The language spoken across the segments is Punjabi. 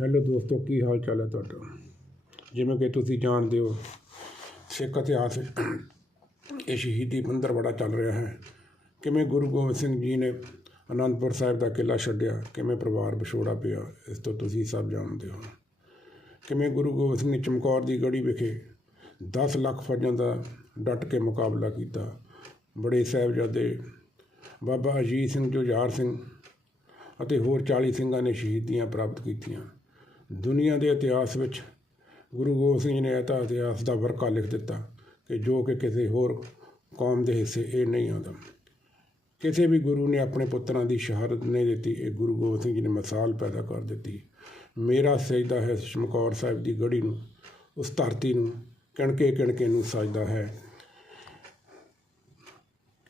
ਹੈਲੋ ਦੋਸਤੋ, ਕੀ ਹਾਲ ਚਾਲ ਹੈ ਤੁਹਾਡਾ? ਜਿਵੇਂ ਕਿ ਤੁਸੀਂ ਜਾਣਦੇ ਹੋ, ਸਿੱਖ ਇਤਿਹਾਸ ਇਹ ਸ਼ਹੀਦੀ ਪੰਦਰ ਬੜਾ ਚੱਲ ਰਿਹਾ ਹੈ। ਕਿਵੇਂ ਗੁਰੂ ਗੋਬਿੰਦ ਸਿੰਘ ਜੀ ਨੇ ਅਨੰਦਪੁਰ ਸਾਹਿਬ ਦਾ ਕਿਲ੍ਹਾ ਛੱਡਿਆ, ਕਿਵੇਂ ਪਰਿਵਾਰ ਵਿਛੋੜਾ ਪਿਆ, ਇਸ ਤੋਂ ਤੁਸੀਂ ਸਭ ਜਾਣਦੇ ਹੋ। ਕਿਵੇਂ ਗੁਰੂ ਗੋਬਿੰਦ ਸਿੰਘ ਨੇ ਚਮਕੌਰ ਦੀ ਗੜੀ ਵਿਖੇ 10 ਲੱਖ ਫੌਜਾਂ ਦਾ ਡਟ ਕੇ ਮੁਕਾਬਲਾ ਕੀਤਾ। ਬੜੇ ਸਾਹਿਬਜ਼ਾਦੇ ਬਾਬਾ ਅਜੀਤ ਸਿੰਘ, ਜੋਝਾਰ ਸਿੰਘ ਅਤੇ ਹੋਰ 40 ਸਿੰਘਾਂ ਨੇ ਸ਼ਹੀਦੀਆਂ ਪ੍ਰਾਪਤ ਕੀਤੀਆਂ। ਦੁਨੀਆ ਦੇ ਇਤਿਹਾਸ ਵਿੱਚ ਗੁਰੂ ਗੋਬਿੰਦ ਸਿੰਘ ਜੀ ਨੇ ਇਹ ਤਾਂ ਇਤਿਹਾਸ ਦਾ ਵਰਕਾ ਲਿਖ ਦਿੱਤਾ ਕਿ ਜੋ ਕਿ ਕਿਸੇ ਹੋਰ ਕੌਮ ਦੇ ਹਿੱਸੇ ਇਹ ਨਹੀਂ ਆਉਂਦਾ। ਕਿਸੇ ਵੀ ਗੁਰੂ ਨੇ ਆਪਣੇ ਪੁੱਤਰਾਂ ਦੀ ਸ਼ਹਾਦਤ ਨਹੀਂ ਦਿੱਤੀ, ਇਹ ਗੁਰੂ ਗੋਬਿੰਦ ਸਿੰਘ ਜੀ ਨੇ ਮਿਸਾਲ ਪੈਦਾ ਕਰ ਦਿੱਤੀ। ਮੇਰਾ ਸਜਦਾ ਹੈ ਚਮਕੌਰ ਸਾਹਿਬ ਦੀ ਗੜੀ ਨੂੰ, ਉਸ ਧਰਤੀ ਨੂੰ, ਕਿਣਕੇ ਕਿਣਕੇ ਨੂੰ ਸਜਦਾ ਹੈ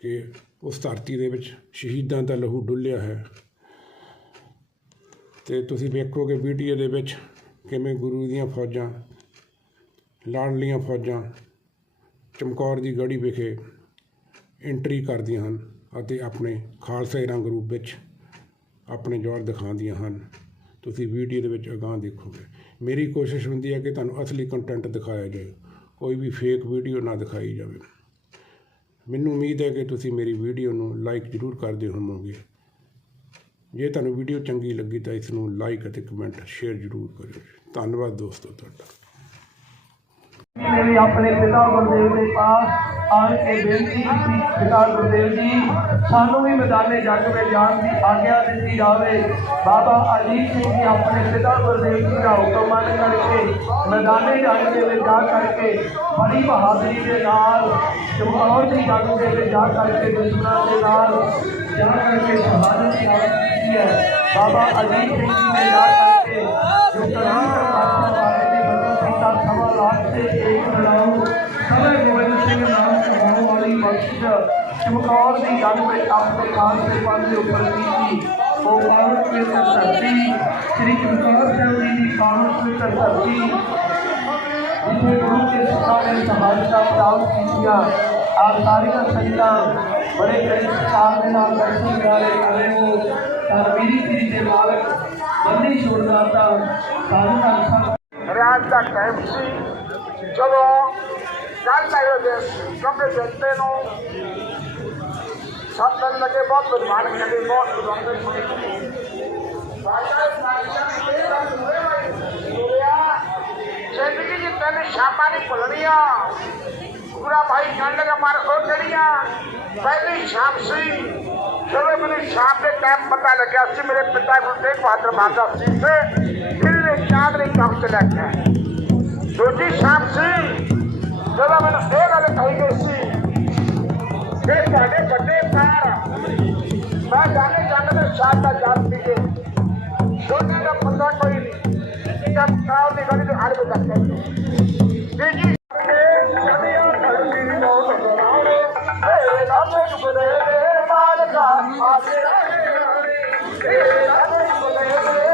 ਕਿ ਉਸ ਧਰਤੀ ਦੇ ਵਿੱਚ ਸ਼ਹੀਦਾਂ ਦਾ ਲਹੂ ਡੁੱਲਿਆ ਹੈ। ਤੇ ਤੁਸੀਂ ਵੇਖੋਗੇ ਵੀਡੀਓ ਦੇ ਵਿੱਚ ਕਿਵੇਂ ਗੁਰੂ ਦੀਆਂ ਫੌਜਾਂ, ਲਾਡਲੀਆਂ ਫੌਜਾਂ, ਚਮਕੌਰ ਦੀ ਗੜੀ ਵਿਖੇ ਐਂਟਰੀ ਕਰਦੀਆਂ ਹਨ ਅਤੇ ਆਪਣੇ ਖਾਲਸਾਈ ਰੰਗ ਰੂਪ ਵਿੱਚ ਆਪਣੇ ਜੋਰ ਦਿਖਾਉਂਦੀਆਂ ਹਨ। ਤੁਸੀਂ ਵੀਡੀਓ ਦੇ ਵਿੱਚ ਅਗਾਂਹ ਦੇਖੋਗੇ। ਮੇਰੀ ਕੋਸ਼ਿਸ਼ ਹੁੰਦੀ ਹੈ ਕਿ ਤੁਹਾਨੂੰ ਅਸਲੀ ਕੰਟੈਂਟ ਦਿਖਾਇਆ ਜਾਏ, ਕੋਈ ਵੀ ਫੇਕ ਵੀਡੀਓ ਨਾ ਦਿਖਾਈ ਜਾਵੇ। ਮੈਨੂੰ ਉਮੀਦ ਹੈ ਕਿ ਤੁਸੀਂ ਮੇਰੀ ਵੀਡੀਓ ਨੂੰ ਲਾਈਕ ਜ਼ਰੂਰ ਕਰਦੇ ਹੋਵੋਗੇ। ਜੇ ਤੁਹਾਨੂੰ ਵੀਡੀਓ ਚੰਗੀ ਲੱਗੀ ਤਾਂ ਇਸ ਨੂੰ ਲਾਈਕ ਅਤੇ ਕਮੈਂਟ ਸ਼ੇਅਰ ਜ਼ਰੂਰ ਕਰਿਓ। ਧੰਨਵਾਦ ਦੋਸਤੋ ਤੁਹਾਡਾ। ਨੇ ਵੀ ਆਪਣੇ ਪਿਤਾ ਗੁਰਦੇਵ ਦੇ ਪਾਸ ਆਣ ਕੇ ਬੇਨਤੀ ਕੀਤੀ। ਪਿਤਾ ਗੁਰਦੇਵ ਜੀ, ਸਾਨੂੰ ਵੀ ਮੈਦਾਨੇ ਜੱਗ ਵਿੱਚ ਜਾਣ ਦੀ ਆਗਿਆ ਦਿੱਤੀ ਜਾਵੇ। ਬਾਬਾ ਅਜੀਤ ਸਿੰਘ ਜੀ ਆਪਣੇ ਪਿਤਾ ਗੁਰਦੇਵ ਜੀ ਦਾ ਹੁਕਮ ਮੰਨ ਕਰਕੇ, ਮੈਦਾਨੇ ਜੱਗ ਦੇ ਵਿੱਚ ਜਾ ਕਰਕੇ, ਬੜੀ ਬਹਾਦਰੀ ਦੇ ਨਾਲ, ਚਮਕੌਰ ਦੀ ਜੰਗ ਦੇ ਵਿੱਚ ਜਾ ਕਰਕੇ ਦੁਸ਼ਮਣਾਂ ਦੇ ਨਾਲ ਜਾ ਕਰਕੇ ਸ਼ਹਾਦਤ ਕੀਤੀ ਹੈ। ਬਾਬਾ ਅਜੀਤ ਸਿੰਘ ਜੀ ਨੇ ਜਾ ਕਰਕੇ ਜੋ ਕਰਾਂ ਵਾਲੀ ਬਖਸ਼ ਚਮਕੌਰ ਦੀ ਜੰਗ ਵਿੱਚ ਆਪਣੇ ਖਾਸ ਦੇ ਪਦ ਦੇ ਉੱਪਰ ਕੀਤੀ ਉਹ ਪਾਵਨ ਕੇ ਧਰਤੀ ਸ੍ਰੀ ਚਮਕੌਰ ਸਾਹਿਬ ਜੀ ਦੀ ਪਾਵਨ ਕੇ ਧਰਤੀ ਜਿੱਥੇ ਗੁਰੂ ਕੇ ਸਿੱਖਾਂ ਨੇ ਸ਼ਹਾਦਤਾਂ ਪ੍ਰਾਪਤ ਕੀਤੀਆਂ ਆਪ ਸਾਰੀਆਂ ਸੰਗਤਾਂ ਬੜੇ ਕੜੀ ਸਤਿਕਾਰ ਦੇ ਨਾਲ ਦਰਸ਼ਨ ਕਰਾਰੇ ਕਰ ਰਹੇ ਹੋ ਤਾਂ ਵੀਰੀ ਪੀਰੀ ਦੇ ਮਾਲਕ ਬੰਦੀ ਛੋੜਦਾਤਾ ਸਾਧੂ ਦਾ ਸੰਤ ਰਿਆਜ਼ ਦਾ ਟਾਈਮ ਸੀ ਜਦੋਂ ਗੱਲ ਆਈ ਉਹਦੇ ਕਮਰੇ ਜੱਤੇ ਨੂੰ ਸਭ ਦਿਨ ਲੱਗੇ ਬਹੁਤ ਬਦਮਾਨ ਕਰੇ, ਬਹੁਤ ਬਦਮਾਨ ਜ਼ਿੰਦਗੀ ਦੀ ਤਿੰਨ ਸ਼ਾਮਾਂ ਨਹੀਂ ਭੁੱਲਣੀਆਂ। ਪੂਰਾ ਭਾਈ ਕੰਡ ਦਾ ਮਾਰ ਹੋ ਚੜੀਆਂ ਪਹਿਲੀ ਸ਼ਾਮ ਸੀ, ਜਦੋਂ ਮੈਨੂੰ ਸ਼ਾਮ ਦੇ ਟਾਈਮ ਪਤਾ ਲੱਗਿਆ ਸੀ, ਮੇਰੇ ਪਿਤਾ ਗੁਰੂ ਤੇਗ ਬਹਾਦਰ ਮਾਤਾ ਸੀ ਸੇ ਫਿਰ ਚਾਂਦ ਨੇ ਕੰਮ ਚ ਲੈ ਗਿਆ ਦੂਜੀ ਸ਼ਾਮ ਸੀ ਜਦੋਂ ਮੈਨੂੰ ਇਹ ਗੱਲ ਕਹੀ ਗਈ ਸੀ ਕਿ ਤੁਹਾਡੇ ਵੱਡੇ ਪੈਰ ਮੈਂ ਜਾਣੇ ਜਾਂਦੇ ਦੇ ਸ਼ਾਮ ਦਾ ਜਾਣ ਪੀਏ ਛੋਟੇ ਦਾ ਪਤਾ ਕੋਈ ਨਹੀਂ। ਜਦ ਕਾਉ ਦੀ ਗਲੀ ਹਰ ਕੋਈ ਨੂੰ ਟਕਰਾਉਣੇ ਮੇਰੇ ਨਾਮੇ ਚੁਗਦੇ ਮਾਲਕਾ ਆਸੇ ਤੇਰੇ ਨਾਮੇ ਚੁਗਦੇ ਮਾਲਕਾ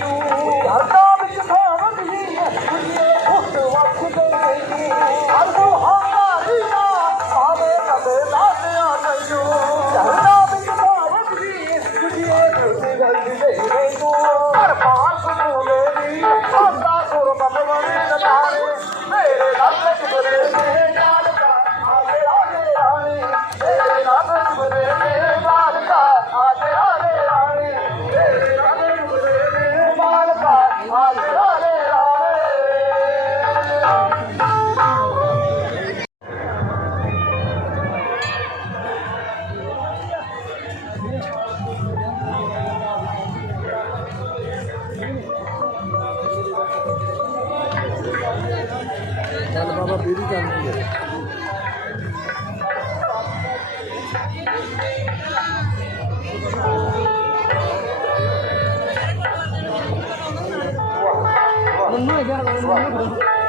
ਮਾਲਕਾ ਚੱਲ ਬਾਬਾ ਬੀੜੀ ਕਰਨੀ ਹੈ ਮੰਨੂ ਹੈਗਾ ਮੰਨੂ